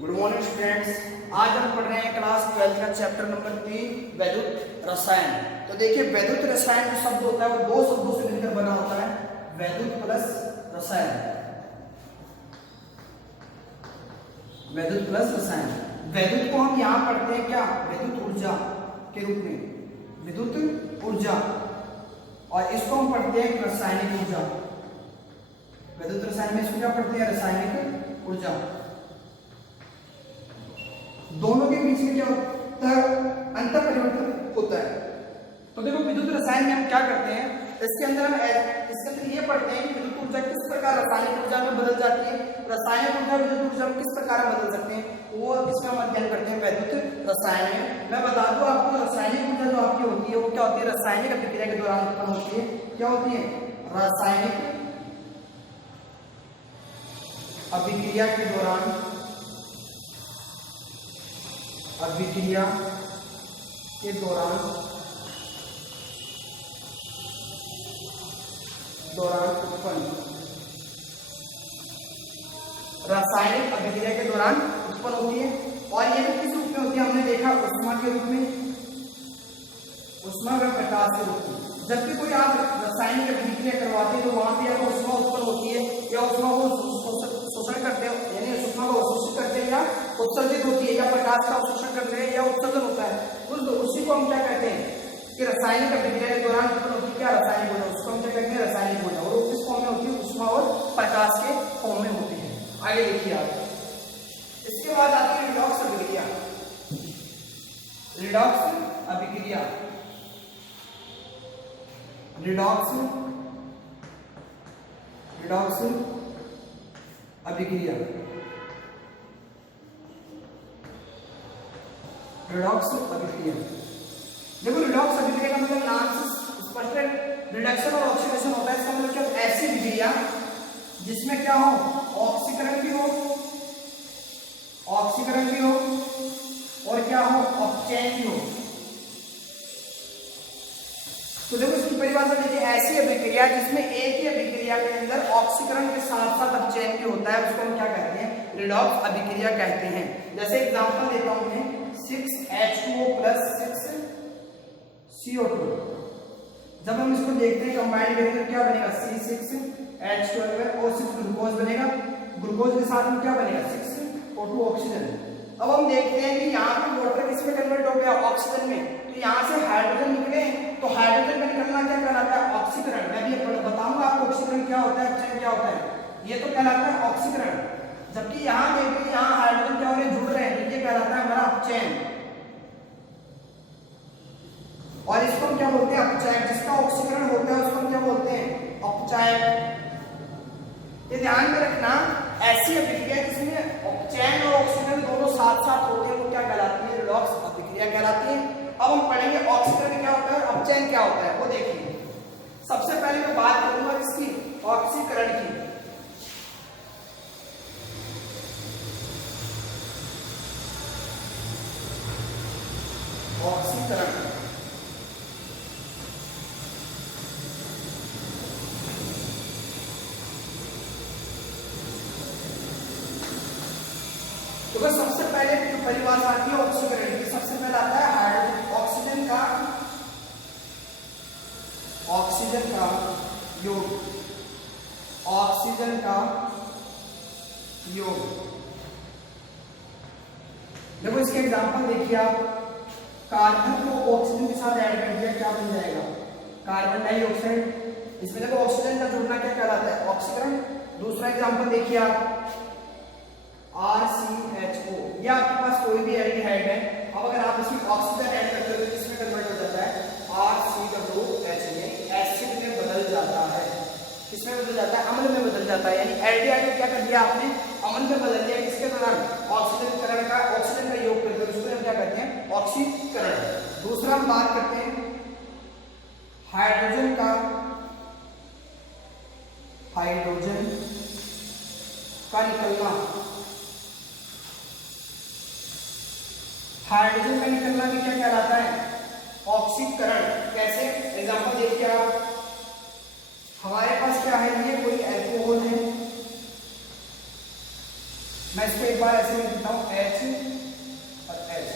Good morning students. आज हम पढ़ रहे हैं क्लास 12 का चैप्टर नंबर 3 वैद्युत रसायन। तो देखिए वैद्युत रसायन जो शब्द होता है वो दो शब्दों से मिलकर बना होता है, वैद्युत प्लस रसायन। वैद्युत प्लस रसायन। वैद्युत को हम यहाँ पढ़ते हैं क्या, विद्युत ऊर्जा के रूप में, विद्युत ऊर्जा, और इसको हम पढ़ते हैं रासायनिक ऊर्जा। वैद्युत रसायन में इसको क्या पढ़ते हैं, रासायनिक ऊर्जा। दोनों के बीच में क्या होता है, अंतर परिवर्तन होता है। तो देखो विद्युत रसायन में हम क्या करते हैं, इसके अंदर ये पढ़ते हैं कि विद्युत ऊर्जा किस प्रकार रासायनिक ऊर्जा में बदल जाती है, रासायनिक ऊर्जा विद्युत ऊर्जा में किस प्रकार बदल सकते हैं, वो इसमें हम अध्ययन करते हैं वैद्युत रसायन में। मैं बता दूं आपको, रासायनिक ऊर्जा जो आपकी होती है वो क्या होती है, रासायनिक अभिक्रिया के दौरान उत्पन्न होती है। क्या होती है, रासायनिक अभिक्रिया के दौरान, अभिक्रिया के दौरान उत्पन्न, रासायनिक अभिक्रिया के दौरान उत्पन्न होती है। और ये किस रूप में होती है, हमने देखा ऊष्मा के रूप में, ऊष्मा व प्रकाश के रूप में। जबकि कोई आप रासायनिक अभिक्रिया करवाते हैं तो वहां पे या तो ऊष्मा उत्पन्न होती है या ऊष्मा को शोषण करते हैं, यानी ऊष्मा को अवशोषित करते हैं, या उत्सर्जित होती है, या प्रकाश का अवशोषण करते हैं, या उत्सर्जन होता है। उसी को हम क्या कहते हैं कि रासायनिक अभिक्रिया के दौरान उत्पन्न होती है क्या, रासायनिक ऊर्जा। उसको हम क्या कहते हैं, रासायनिक ऊर्जा। और वो किस फॉर्म में होती है, ऊष्मा और प्रकाश के फॉर्म में होती है। आगे देखिए आप, इसके बाद आती है रिडॉक्स अभिक्रिया। रिडॉक्स अभिक्रिया, रिडॉक्स अभिक्रिया, रिडॉक्स अभिक्रिया। देखो रिडॉक्स अभिक्रिया का मतलब नाम से स्पष्ट है, रिडक्शन और ऑक्सीडेशन होता है। इसका मतलब क्या, ऐसी अभिक्रिया जिसमें क्या हो, ऑक्सीकरण भी हो, ऑक्सीकरण भी हो, और क्या हो, अपचयन भी हो। तो देखो इसकी परिभाषा देखिए, ऐसी अभिक्रिया जिसमें एक ही अभिक्रिया के अंदर ऑक्सीकरण के साथ साथ अपचयन भी होता है, उसको हम क्या कहते हैं, रिडॉक्स अभिक्रिया कहते हैं। जैसे एग्जांपल देता हूं मैं, 6H2O प्लस 6CO2। जब हम इसको देखते हैं कंबाइन करेंगे क्या बनेगा, C6H12 और 6 ग्लूकोज बनेगा। ग्लूकोज के साथ में क्या बनेगा, 6O2 ऑक्सीजन। अब हम देखते हैं कि यहाँ पे वाटर किसमें कन्वर्ट हो गया, ऑक्सीजन में। तो यहाँ से हाइड्रोजन निकले, तो हाइड्रोजन में निकलना क्या कहलाता है, ऑक्सीकरण। मैं भी बताऊंगा आपको ऑक्सीकरण क्या होता है, अपचयन क्या होता है। ये तो कहलाता है ऑक्सीकरण। जबकि यहाँ देखिए, यहाँ हाइड्रोजन क्या हो रहे हैं, जुड़ रहे हैं, ये कहलाता है हमारा अपचयन। और इसको हम क्या बोलते हैं, अपचायक। जिसका ऑक्सीकरण होता है उसको हम क्या बोलते हैं, अपचायक। ये ध्यान में रखना, ऐसी अभिक्रिया जिसमें अपचयन और ऑक्सीकरण दोनों साथ साथ होते हैं वो क्या कहलाती है, रिडॉक्स अभिक्रिया कहलाती है। अब हम पढ़ेंगे ऑक्सीकरण क्या होता है और अपचयन क्या होता है, वो देखिए। सबसे पहले मैं बात करूंगा इसकी, ऑक्सीकरण की। ऑक्सीकरण, तो बस सबसे पहले जो परिभाषा आती है ऑक्सीकरण की, सबसे पहले आता है हाइड्रोजन, ऑक्सीजन का योग, ऑक्सीजन का योग। देखो इसके एग्जांपल देखिए आप, कार्बन को ऑक्सीजन के साथ ऐड कर दिया, क्या बन जाएगा, कार्बन डाइऑक्साइड। इसमें देखो ऑक्सीजन का जुड़ना क्या कहलाता है, ऑक्सीकरण। दूसरा एग्जांपल देखिए आप, RCHO। ये आपके पास कोई भी एल्डिहाइड है, अब अगर आप इसमें ऑक्सीजन ऐड करते हो तो किसमें कन्वर्ट हो जाता है, RCOH में एसिड में बदल जाता है। किसमें बदल जाता है, अम्ल में बदल जाता है। यानी एल्डिहाइड को क्या कर दिया आपने, अम्ल में बदल दिया। किसके दौरान, ऑक्सीजन का योग करके, उसको हम क्या कहते हैं, ऑक्सीकरण। दूसरा हम बात करते हैं हाइड्रोजन का निकलना। हाइड्रोजन का निकलना भी क्या कहलाता है, ऑक्सीकरण। कैसे, एग्जांपल देखिए आप, हमारे पास क्या है, ये कोई अल्कोहल है, मैं इसको एक बार ऐसे लिख देता हूँ H और H,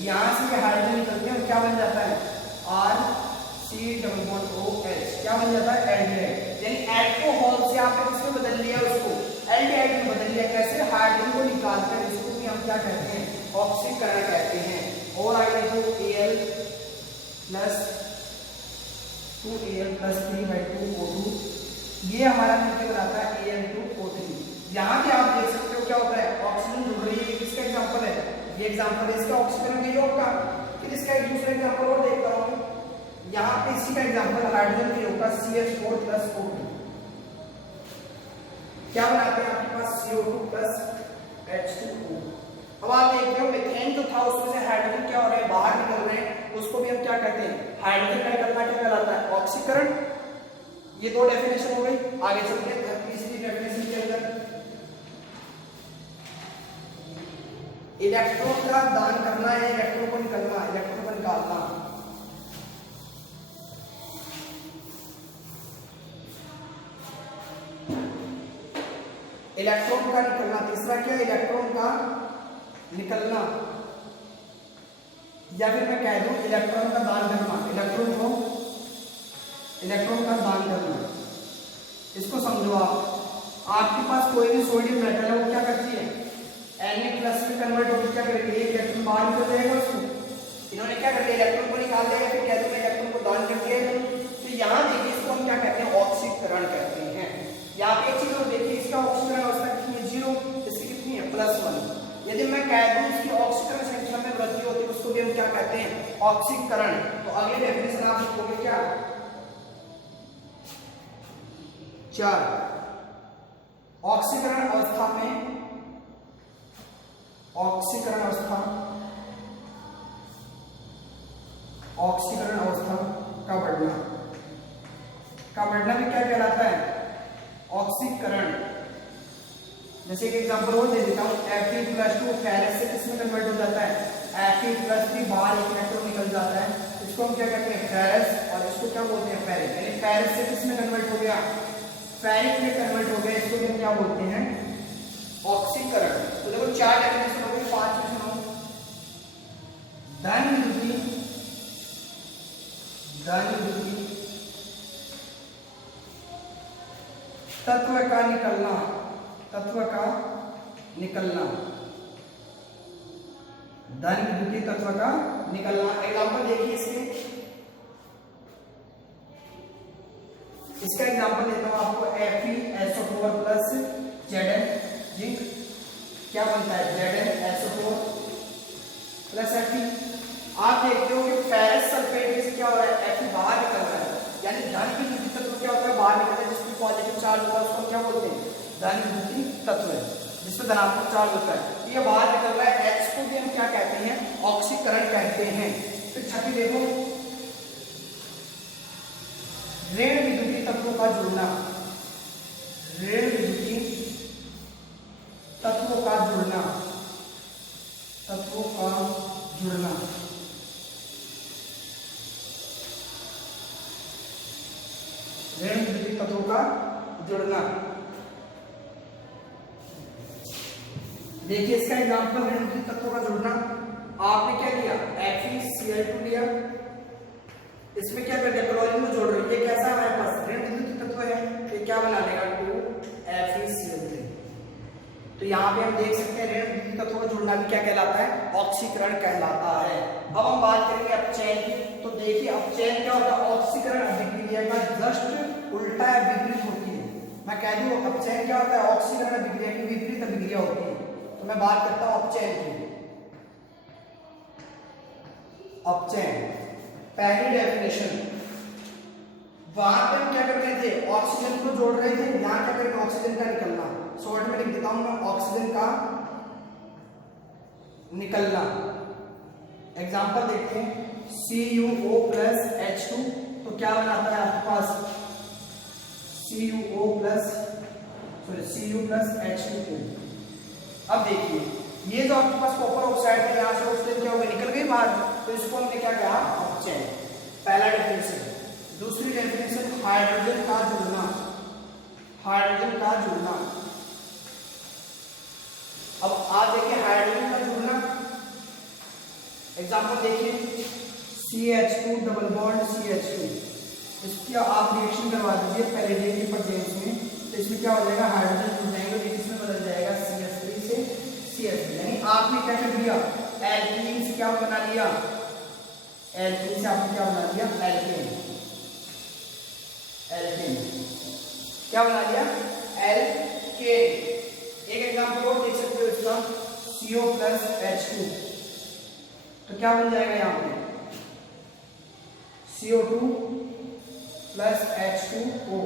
यहाँ से ये हाइड्रोजन निकलते हैं और क्या बन जाता है RC≡OH, क्या बन जाता है एल्डिहाइड। यानी अल्कोहल से आपने किसमें बदल लिया, उसको एल्डिहाइड में बदल लिया। कैसे, हाइड्रोजन को निकालकर, इसको भी हम क्या कहते हैं ऑक्सीकरण कहते हैं। और आगे देखो Al प्लस 2Al+3/2O2, ये हमारा मिलकर बनाता है Al2O3। यहाँ पे आप देख सकते हो क्या होता है, ऑक्सीजन जुड़ रही है। किसका एग्जांपल है, ये एग्जांपल है इसका ऑक्सीकरण के योग का। फिर इसका एक दूसरा एग्जांपल और देखता हूँ, यहाँ पे इसी का एग्जांपल हाइड्रोजन के योग का CH4+O2, क्या बनाते हैं आपके पास CO2+H2O। अब आप देखते हो मीथेन जो था उसमें से हाइड्रोजन क्या हो रहा है, बाहर निकल रहे हैं, उसको भी हम क्या कहते हैं, हाइड्रोजन का निकलना क्या कहलाता है, ऑक्सीकरण। ये दो डेफिनेशन हो गई। आगे चलते हैं तीसरी डेफिनेशन के अंदर, इलेक्ट्रॉन का दान करना है, इलेक्ट्रॉन को निकलना, इलेक्ट्रॉन को निकालना। इलेक्ट्रॉन का निकलना, तीसरा क्या है, इलेक्ट्रॉन का निकलना, या फिर मैं कह दूं इलेक्ट्रॉन का दान करना, इलेक्ट्रॉन का दान करना। इसको समझो आप, आपके पास कोई भी सोडियम मेटल है, वो क्या करती है Na+ में कन्वर्ट होकर क्या करेगी, एक इलेक्ट्रॉन बाहर निकल जाएगा उसको। इन्होंने क्या कर दिया, इलेक्ट्रॉन को निकाल दिया, फिर कह दो इलेक्ट्रॉन को दान कर दिया। तो यहाँ देखिए इसको हम क्या कहते हैं, ऑक्सीकरण कहते हैं। यहाँ पे एक चीज और देखिए, इसका ऑक्सीकरण अवस्था कितनी है 0, इसकी कितनी है +1। यदि मैं कह दूं इसकी ऑक्सीकरण संख्या में वृद्धि होती है, उसको भी हम क्या कहते हैं ऑक्सीकरण। तो अगले डेफिनेशन आप लिखोगे क्या 4, ऑक्सीकरण अवस्था में, ऑक्सीकरण अवस्था का बढ़ना भी क्या कहलाता है ऑक्सीकरण। जैसे कि एग्जांपल और दे देता हूं, Fe+2 फेरस से किसमें कन्वर्ट हो जाता है Fe+3, बाहर एक इलेक्ट्रॉन निकल जाता है, इसको हम क्या कहते हैं फेरस, और इसको क्या बोलते हैं फेरिक। यानी फेरस से किसमें कन्वर्ट हो गया, फेरिक में कन्वर्ट हो गया, इसको भी हम क्या बोलते हैं ऑक्सीकरण। तो देखो 4 डेफिनेशन हो गई, 5 में सुनो, धन विद्युतीय तत्व का निकलना, धन विद्युतीय तत्व का निकलना। एग्जांपल देखिए इसका एग्जांपल देता हूं आपको, FeSO4+ Zn जिंक, क्या बनता है ZnSO4+ Fe। आप देखते हो कि फेरस सल्फेट से क्या हो रहा है, Fe बाहर निकल रहा है, यानी धन विद्युतीय तत्व क्या होता है बाहर निकलता है, जिसमें पॉजिटिव चार्ज होता है उसको क्या बोलते हैं धन विद्युतीय तत्व है, जिसमें धनात्मक चार्ज होता है, ये बाहर निकल रहा है, H को भी हम क्या कहते हैं ऑक्सीकरण कहते हैं। फिर छठी देखो, ऋण विद्युतीय तत्वों का जुड़ना, ऋण विद्युतीय तत्वों का जुड़ना, ऋण विद्युतीय तत्वों का जुड़ना। देखिए इसका एग्जांपल, ऋण विद्युतीय तत्वों का जुड़ना, आपने क्या लिया FeCl2 लिया, इसमें क्या कर दिया क्लोरीन को जोड़ रहे हैं, ये कैसा हमारे पास ऋण विद्युतीय तत्व है, ये क्या बना देगा 2FeCl3। तो यहाँ पे हम देख सकते हैं ऋण विद्युतीय तत्वों को जुड़ना भी क्या कहलाता है ऑक्सीकरण कहलाता है। अब हम बात करेंगे अपचयन की। तो देखिए अपचयन क्या होता है, ऑक्सीकरण अभिक्रिया का जस्ट उल्टा या विपरीत होती है। मैं कह दूं अपचयन क्या होता है, ऑक्सीकरण अभिक्रिया की विपरीत अभिक्रिया होती है। तो मैं बात करता हूं अपचयन की। अपचयन पहली डेफिनेशन, वहां पे हम क्या कर रहे थे ऑक्सीजन को जोड़ रहे थे, यहां क्या करेंगे ऑक्सीजन का निकलना। शॉर्ट में लिख देता हूं मैं ऑक्सीजन का निकलना। एग्जांपल देखते हैं, CuO+H2, तो क्या बनाता है आपके पास Cu+H2O। अब देखिए ये जो आपके पास कॉपर ऑक्साइड है, यहां से ऑक्सीजन क्या हो गई निकल गई बाहर, तो इसको हमने क्या कहा अपचयन, पहला डेफिनेशन। दूसरी डेफिनेशन हाइड्रोजन का जुड़ना, हाइड्रोजन का जुड़ना। अब आप देखिए हाइड्रोजन का जुड़ना, एग्जांपल देखिए CH2 डबल बॉन्ड CH2, इसकी आप रिएक्शन करवा दीजिए पैलेडियम के प्रेजेंस में, तो इसमें क्या हो जाएगा, हाइड्रोजन जुड़ जाएंगे और इसमें बदल जाएगा CH3 से CH3। यानी आपने क्या कर दिया, एल्कीन से क्या बना लिया, एल्कीन से आपने क्या बना लिया, एल्केन, एल्केन क्या बना लिया, एल्केन। एक एग्जांपल और देख सकते हो इसका, CO प्लस H2, तो क्या बन जाएगा यहाँ पे, CO2 प्लस H2O,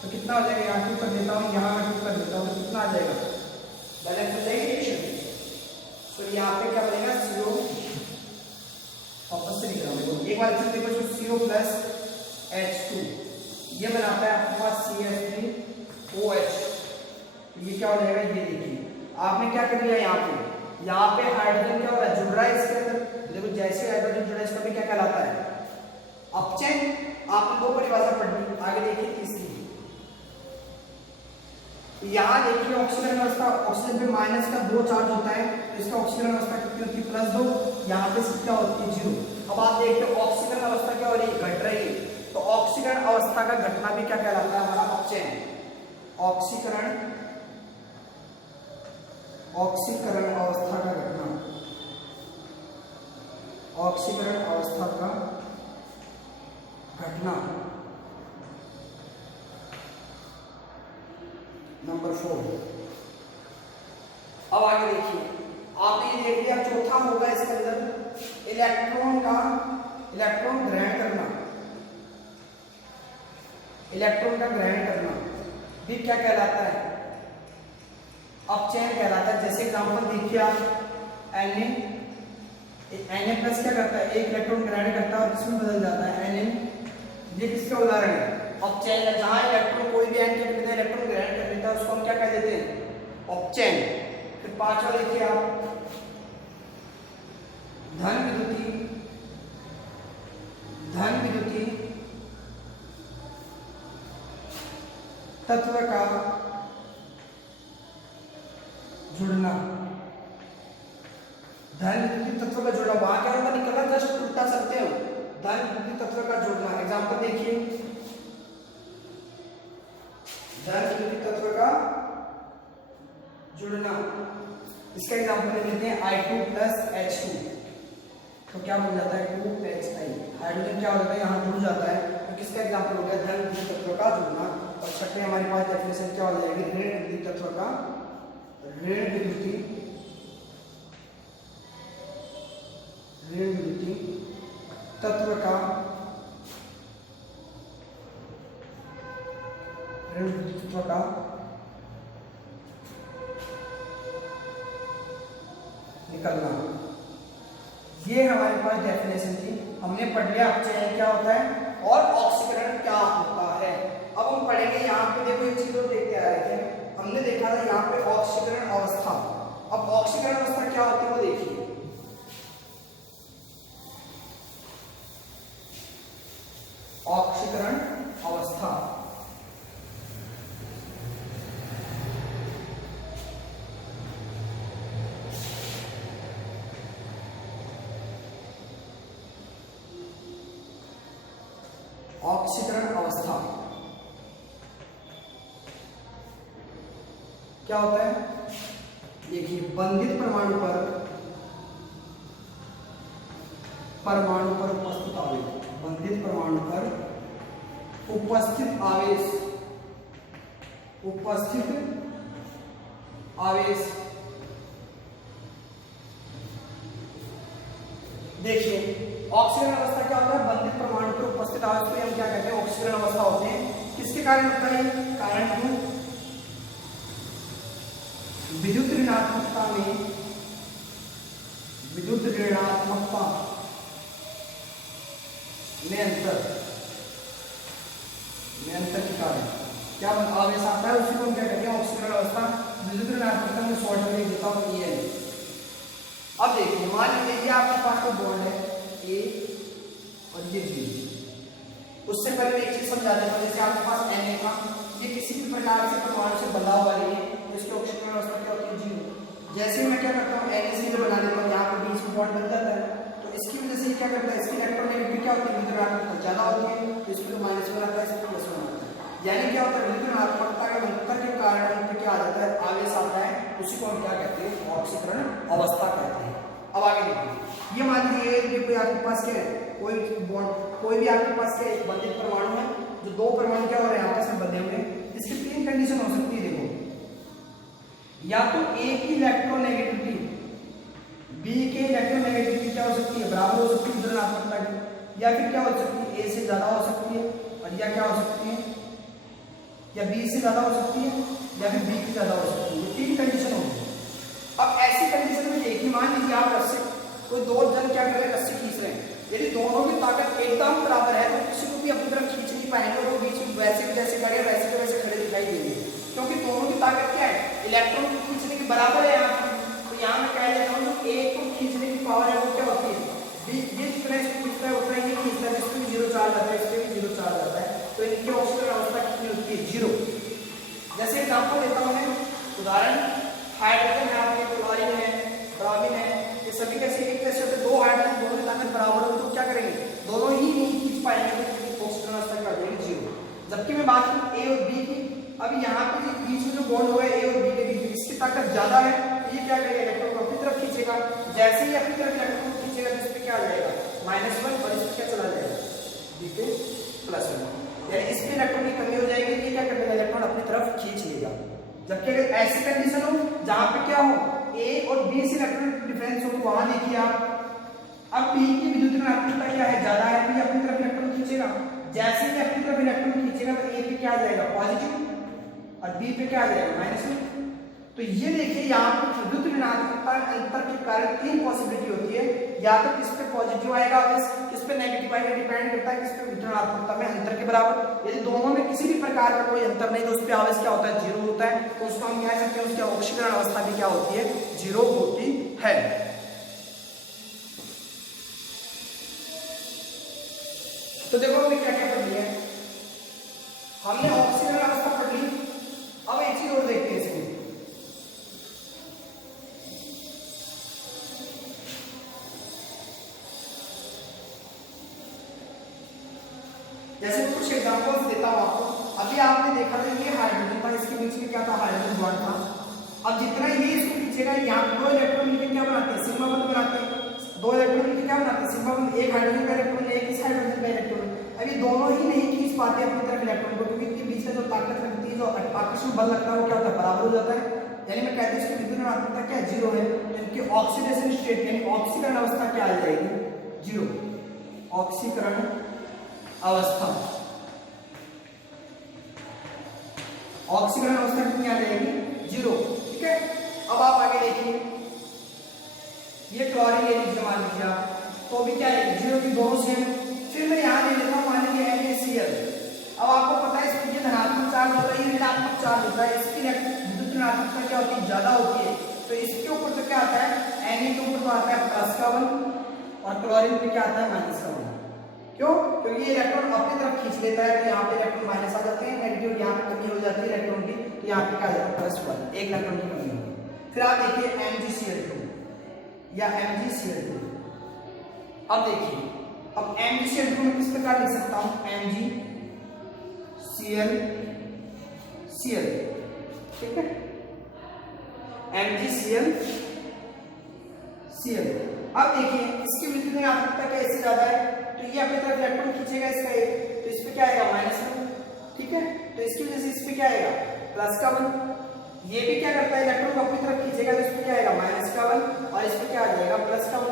तो कितना हो जाएगा, यहाँ 2 कर देता हूँ, यहाँ मैं 2 कर देता हूँ, तो कितना आ जाएगा, बैलेंस हो जाएगी रिएक्शन। तो यहाँ पे क्या बनेगा, CO, वापस से लिख रहा हूँ, एक बार देखो CO प्लस H2 ये बनाता है आपके पास CH3OH, ये क्या हो जाएगा, ये देखिए आपने क्या कर लिया, यहाँ पे हाइड्रोजन क्या हो रहा है, जुड़ रहा है इसके अंदर। देखो जैसे हाइड्रोजन जुड़ा है इसका भी क्या कहलाता है, अपचयन। आपने 2 परिभाषा पढ़ी, आगे देखिए तीसरी। यहाँ देखिए ऑक्सीजन अवस्था, ऑक्सीजन पे माइनस का 2 चार्ज होता है, तो इसका ऑक्सीजन अवस्था कितनी होती है, +2, यहाँ पे क्या होती है, 0। अब आप देखते हो ऑक्सीजन अवस्था क्या हो रही है, घट रही है, तो ऑक्सीकरण अवस्था का घटना भी क्या कहलाता है, हमारा अपचयन। ऑक्सीकरण, ऑक्सीकरण अवस्था का घटना, ऑक्सीकरण अवस्था का घटना। नंबर 4। अब आगे देखिए, आपने ये देख लिया, चौथा होगा इसके अंदर इलेक्ट्रॉन ग्रहण करना, इलेक्ट्रॉन का ग्रहण करना भी क्या कहलाता है, अपचयन कहलाता है। जैसे एग्जांपल देखिए आप, Na प्लस क्या करता है, एक इलेक्ट्रॉन ग्रहण करता है और किसमें बदल जाता है, Na, ये किसका उदाहरण है, अपचयन है। जहां इलेक्ट्रॉन कोई भी एन के इलेक्ट्रॉन ग्रहण कर लेता है उसको हम क्या कह देते हैं, अपचयन। फिर 5वां देखिए आप, धन विद्युतीय तत्व का जुड़ना, धन विद्युतीय तत्व का जुड़ना, वहां क्या होगा, निकलना जस्ट उल्टा सकते हो, धन विद्युतीय तत्व का जुड़ना। एग्जांपल देखिए, धन विद्युतीय तत्व का जुड़ना, इसका एग्जांपल लेते हैं I2 प्लस H2, तो क्या बन जाता है, 2HI। हाइड्रोजन क्या हो जाता है, यहाँ जुड़ जाता है, तो किसका एग्जांपल हो गया, धन विद्युतीय तत्व का जुड़ना। और छठे हमारे पास डेफिनेशन क्या हो जाएगी, ऋण विद्युतीय तत्व का, ऋण विद्युतीय तत्व का, ऋण विद्युतीय तत्व का निकलना। ये हमारे पास डेफिनेशन थी, हमने पढ़ लिया अपचयन क्या होता है और ऑक्सीकरण क्या होता है। अब हम पढ़ेंगे, यहाँ पे देखो एक चीज और देखते आ रहे थे, हमने देखा था यहाँ पे ऑक्सीकरण अवस्था। अब ऑक्सीकरण अवस्था क्या होती है वो देखिए, ऑक्सीकरण अवस्था ऑक्सीकरण अवस्था क्या होता है, देखिए बंधित परमाणु पर उपस्थित आवेश, बंधित परमाणु पर उपस्थित आवेश। देखिए ऑक्सीकरण अवस्था क्या होता है, बंधित परमाणु पर उपस्थित आवेश को हम क्या कहते हैं, ऑक्सीकरण अवस्था होते हैं। किसके कारण होता है, कारण क्यों, विद्युत ऋणात्मकता में अंतर के कारण क्या आवेश आता है, उसी को हम क्या कहते हैं, ऑक्सीकरण अवस्था। विद्युत ऋणात्मकता में शॉर्ट में देता हूं ये। अब देखिए मान लीजिए ये आपके पास तो बॉन्ड है ए और ये बी। उससे पहले एक चीज समझा देता हूं, जैसे आपके पास Na था, ये किसी भी प्रकार से परमाणु से बंधा हुआ नहीं है, तो इसकी ऑक्सीकरण अवस्था क्या होती है, क्या करता है, इसकी इलेक्ट्रोनेगेटिविटी क्या होती है, विद्युत ऋणात्मकता ज्यादा होती है, तो इसमें तो माइनस वन आता है, इसमें प्लस वन आता है। यानी क्या होता है, विद्युत ऋणात्मकता के अंतर के कारण उनपे क्या आ जाता है, आवेश आता है, उसी को हम क्या कहते हैं, ऑक्सीकरण अवस्था कहते हैं। अब आगे देखिए, ये मान लीजिए ये कोई आपके पास क्या है, कोई भी आपके पास क्या एक बंधित परमाणु है, जो दो परमाणु क्या हो रहे हैं आपस में बंधे हुए हैं। इसकी तीन कंडीशन हो सकती है, देखो, या तो ए की इलेक्ट्रोनेगेटिविटी बी के इलेक्ट्रोनेगेटिविटी क्या हो सकती है, बराबर हो सकती है ऋणात्मकता की, या फिर क्या हो सकती है, ए से ज्यादा हो सकती है, और या क्या हो सकती है, या बी से ज्यादा हो सकती है, या फिर बी से ज्यादा हो सकती है। ये तीन कंडीशन होगी। अब ऐसी कंडीशन में देखिए, मान लीजिए आप रस्सी, कोई दो जन क्या कर रहे हैं, रस्सी खींच रहे हैं, यदि दोनों की ताकत एकदम बराबर है तो किसी को भी अपनी तरफ खींच नहीं पाएंगे, और बीच में वैसे जैसे खड़े वैसे के वैसे खड़े दिखाई देंगे, क्योंकि दोनों की ताकत क्या है, इलेक्ट्रॉन को खींचने की बराबर है यहाँ की। तो यहाँ मैं कह देता हूँ जो एक को खींचने की पावर है वो क्या होती है, ये जितना इसको खींचता है उतना ये खींचता है, इसमें भी जीरो चार्ज आता है, इसमें भी जीरो चार्ज आता है, तो इनकी ऑक्सीजन अवस्था कितनी होती है, जीरो। जैसे एग्जाम्पल देता हूँ मैं, उदाहरण, हाइड्रोजन है आपके, क्लोरीन है, ब्रोमीन है, ये सभी कैसे एक जैसे होते, दो हाइड्रोजन दोनों की ताकत बराबर हो तो क्या करेंगे, दोनों ही नहीं खींच पाएंगे, तो ऑक्सीजन अवस्था क्या हो जाएगी, जीरो। जबकि मैं बात करूं ए और बी की, अब यहाँ पे जो बीच में जो बॉन्ड हुआ है ए और बी के बीच में, इसकी ताकत ज्यादा है, तो ये क्या करेगा, इलेक्ट्रॉन को अपनी तरफ खींचेगा। जैसे ही अपनी तरफ इलेक्ट्रॉन को खींचेगा तो इस पे क्या आ जाएगा, -1, और इस पे क्या चला जाएगा, बी पे +1, यानी इस पे इलेक्ट्रॉन की कमी हो जाएगी, ये क्या करेगा, इलेक्ट्रॉन अपनी तरफ खींच लेगा। जबकि अगर ऐसी कंडीशन हो जहां पे क्या हो, ए और बी से इलेक्ट्रॉन डिफरेंस हो, तो वहां देखिए आप, अब बी की विद्युत ऋणात्मकता क्या है, ज्यादा है, तो ये अपनी तरफ इलेक्ट्रॉन खींचेगा। जैसे ही अपनी तरफ इलेक्ट्रॉन खींचेगा तो ए पे क्या आ जाएगा, पॉजिटिव, और बी पे क्या आ जाएगा, -1। तो ये देखिए यहाँ पे विद्युत ऋणात्मकता अंतर के कारण तीन पॉसिबिलिटी होती है, या तो किस पे पॉजिटिव आएगा, किस पे नेगेटिव आएगा, डिपेंड करता है किस पे विद्युत ऋणात्मकता में अंतर के बराबर। यदि दोनों में किसी भी प्रकार का कोई अंतर नहीं तो उस पे आवेश क्या होता है, जीरो होता है, तो उसको हम कह सकते हैं उसकी ऑक्सीकरण अवस्था भी क्या होती है, जीरो होती है। तो देखो हमने क्या क्या पढ़ लिया है, हमने ऑक्सीकरण अवस्था पढ़ ली। अब एक चीज और देखते हैं इसमें, जैसे कुछ एग्जांपल्स देता हूं आपको। अभी आपने देखा था ये हाइड्रोजन था, इसके बीच में क्या था, हाइड्रोजन बॉन्ड था। अब जितना ये इसको खींचेगा, यहाँ दो इलेक्ट्रॉन मिलकर क्या बनाते हैं, सिग्मा बंध बनाते हैं, दो इलेक्ट्रॉन मिलकर क्या बनाते हैं, सिग्मा बंध, एक हाइड्रोजन का इलेक्ट्रॉन, एक इस हाइड्रोजन का इलेक्ट्रॉन। अब ये दोनों ही नहीं खींच पाते अपनी तरफ इलेक्ट्रॉन को, क्योंकि इनके बीच में जो ताकत लगती है, जो आकर्षण बल लगता है, वो क्या होता है, बराबर हो जाता है। यानी मैं कहती हूँ इसकी विद्युत ऋणात्मकता क्या है, जीरो है, इनकी ऑक्सीडेशन स्टेट यानी ऑक्सीकरण अवस्था क्या आ जाएगी, जीरो। ऑक्सीकरण अवस्था, ऑक्सीकरण अवस्था कितनी आ जाएगी, जीरो। ठीक है, अब आप आगे देखिए, ये क्लोरीन ले लीजिए, मान लीजिए आप, तो भी क्या है, जीरो की दोनों सेम। फिर मैं यहाँ ले लेता हूँ, मान लीजिए NaCl। अब आपको पता है इसमें ये धनात्मक चार्ज होता है, ये ऋणात्मक चार्ज होता है, इसकी विद्युत ऋणात्मकता क्या होती है, ज्यादा होती है, तो इसके ऊपर तो क्या आता है, Na के ऊपर तो आता है +1, और क्लोरीन पे क्या आता है, -1। क्यों, क्योंकि ये इलेक्ट्रॉन अपनी तरफ खींच लेता है, तो यहाँ पे इलेक्ट्रॉन माइनस आ जाते हैं, नेगेटिव यहाँ पे कमी हो जाती है इलेक्ट्रॉन की, तो यहाँ पे क्या आ जाता है, +1, एक इलेक्ट्रॉन की कमी होगी। फिर आप देखिए MgCl2 या MgCl2। अब देखिए, अब MgCl2 में किस प्रकार लिख सकता हूँ, MgCl, ठीक है, MgCl। अब देखिए इसकी विद्युत ऋणात्मकता कैसे ज्यादा है, तो ये अपनी तरफ इलेक्ट्रॉन खींचेगा इसका एक, तो इस पे क्या आएगा, -1, ठीक है, तो इसकी वजह से इस पे क्या आएगा, +1। ये भी क्या करता है, इलेक्ट्रॉन को अपनी तरफ खींचेगा, तो इस पे क्या आएगा, -1, और इस पे क्या आ जाएगा, +1।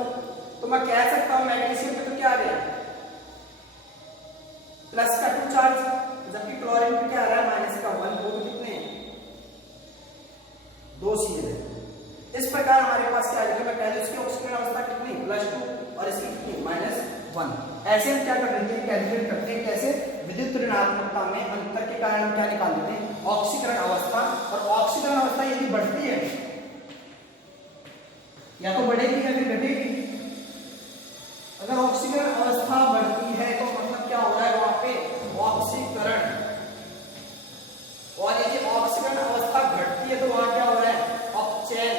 तो मैं कह सकता हूँ मैग्नीशियम पे तो क्या आ गया, +2 चार्ज, जबकि क्लोरीन पे क्या आ रहा है, -1। वो कितने हैं, 2 Cl है। इस प्रकार हमारे पास क्या है, मैं कह दूं इसकी ऑक्सीकरण अवस्था कितनी, +2, और इसकी कितनी, -1। ऐसे हम क्या कर लेते हैं, कैलकुलेट करते हैं कैसे, विद्युत ऋणात्मकता में अंतर के कारण हम क्या निकाल लेते हैं, ऑक्सीकरण अवस्था। और ऑक्सीकरण अवस्था यदि बढ़ती है, या तो बढ़ेगी या फिर घटेगी। अगर ऑक्सीकरण अवस्था बढ़ती है तो मतलब क्या हो रहा है वहां पे, ऑक्सीकरण, और यदि ऑक्सीकरण अवस्था घटती है तो वहां क्या हो रहा है, अपचयन।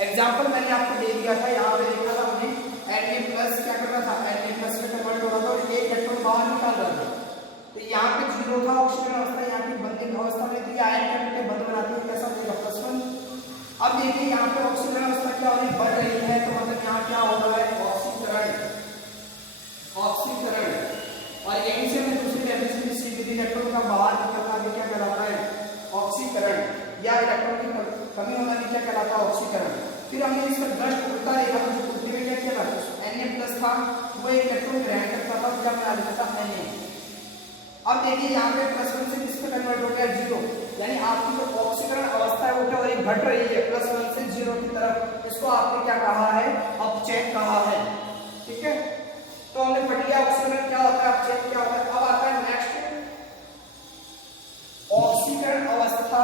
एग्जाम्पल मैंने आपको दे दिया था, यहाँ पे देखा था हमने Na+ क्या कर रहा था, Na+ में कन्वर्ट हो रहा था और एक इलेक्ट्रॉन बाहर निकाल रहा था। तो यहाँ पे 0 था ऑक्सीकरण अवस्था, यहाँ की बंधित अवस्था में, तो ये आयन क्या करते हैं, बंध बनाती है, कैसा हो जाएगा +1। अब देखिए यहाँ पे ऑक्सीकरण अवस्था क्या हो रही है, बढ़ रही है, तो मतलब यहाँ क्या हो रहा है, ऑक्सीकरण। और यहीं से मैं दूसरी डेफिनेशन सीख ली, इलेक्ट्रॉन का बाहर निकलना भी क्या कहलाता है, ऑक्सीकरण, या इलेक्ट्रॉन की कमी होना भी क्या कहलाता है, ऑक्सीकरण। फिर हमने इसका जस्ट उल्टा देखा, जो उल्टे में क्या किया था, Na+ था, वो एक इलेक्ट्रॉन ग्रहण करता था, क्या बना देता था, Na। अब देखिए यहाँ पे +1 से किस पे कन्वर्ट हो गया, 0, यानी आपकी जो ऑक्सीकरण अवस्था है वो क्या हो रही है, घट रही है, +1 से 0 की तरफ। इसको आपने क्या कहा है, अपचयन कहा है, ठीक है। तो हमने पढ़ लिया ऑक्सीकरण क्या होता है, अपचयन क्या होता है। अब आता है नेक्स्ट, ऑक्सीकरण अवस्था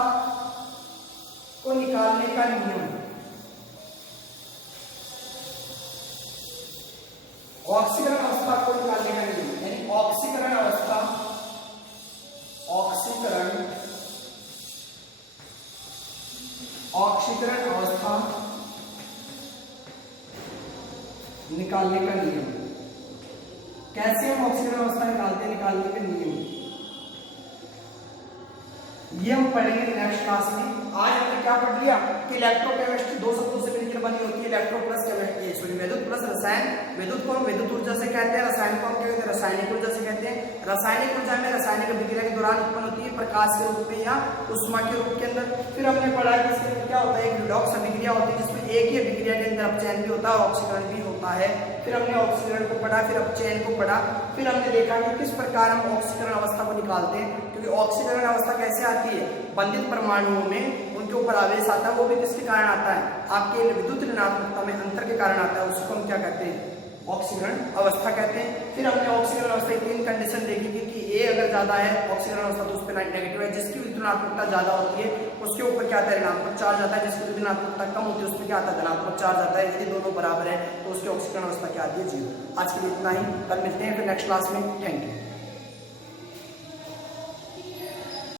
को निकालने का नियम। ऑक्सीकरण अवस्था को निकालने का नियम, यानी ऑक्सीकरण अवस्था निकालने का नियम। कैसे हम ऑक्सीकरण अवस्था निकालते हैं, निकालने के नियम ये हम पढ़ेंगे नेक्स्ट क्लास में। आज हमने क्या पढ़ लिया कि इलेक्ट्रोकेमिस्ट्री दो शब्दों से मिलकर बनी होती है, इलेक्ट्रो प्लस केमिस्ट्री, सॉरी विद्युत प्लस रसायन। विद्युत को हम विद्युत ऊर्जा से कहते हैं, रसायन को हम क्या कहते हैं, रासायनिक ऊर्जा से कहते हैं। रासायनिक ऊर्जा में रासायनिक अभिक्रिया के दौरान उत्पन्न होती है, प्रकाश के रूप में या उष्मा के रूप के अंदर। फिर हमने पढ़ा कि इसके अंदर क्या होता है, एक रिडॉक्स अभिक्रिया होती है जिसमें एक ही अभिक्रिया के अंदर अपचयन भी होता है और ऑक्सीकरण भी होता है। फिर हमने ऑक्सीकरण को पढ़ा, फिर अपचयन को पढ़ा। फिर हमने देखा कि किस प्रकार हम ऑक्सीकरण अवस्था को निकालते हैं, क्योंकि ऑक्सीकरण अवस्था कैसे आती है, बंधित परमाणुओं में उनके ऊपर आवेश आता है, वो भी किसके कारण आता है, आपके विद्युत ऋणात्मकता में अंतर के कारण आता है, उसको हम क्या कहते हैं, ऑक्सीकरण अवस्था कहते हैं। फिर हमने ऑक्सीकरण अवस्था की 3 कंडीशन देखी कि A अगर ज्यादा है ऑक्सीकरण अवस्था तो उस पर नेगेटिव है, जिसकी विद्युत ऋणात्मकता ज्यादा होती है उसके ऊपर क्या आता है, ऋणात्मक चार्ज आता है, जिसकी विद्युत ऋणात्मकता कम होती है उसमें क्या आता है, धनात्मक चार्ज आता है। यदि दोनों बराबर है तो उसकी ऑक्सीकरण अवस्था क्या आती है, 0। आज के लिए इतना ही, कल मिलते हैं फिर नेक्स्ट क्लास में। Thank you.